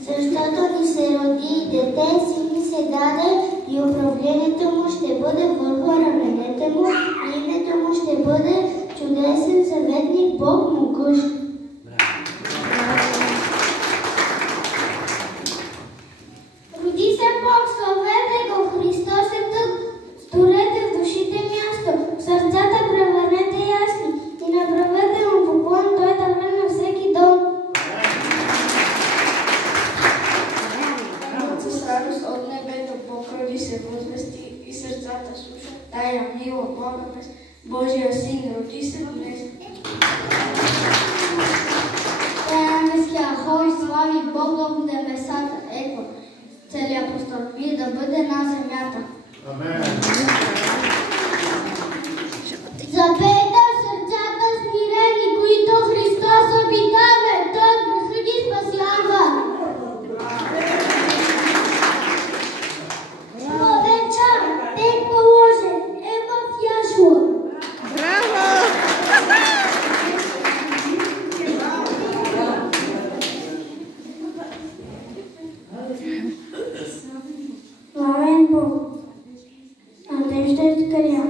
Защото ни се роди дете, син ни се даде и управлението му ще бъде върху раменете му и името му ще бъде чудесен съветник, Бог могъщ. Роди се Бог, славете го, Христос е тук. Сторете в душите място, в сърцата превърнете ясни и направете му поклон, той да върне всеки дом. Радост от небето, Бог роди се, възвести и сърцата слуша. Тая мила Бога без Божия син роди се днес. Тая небеския хор и слави Бога в небесата. Ето, целият простор мир да бъде на земята. Амен. Запейте в сърцата смирени, които Христос обитава, той греха ги спасява. Човеча, тек положен е в Яшуа. Браво! Славен Бог, надежда изгоря,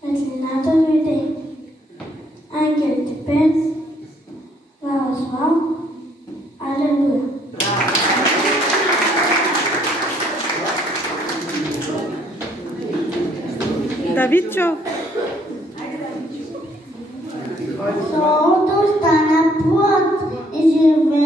светлината дойде, ангелите пеят, слава, слава, алелуя. Давидчо! Словото стана плът и живее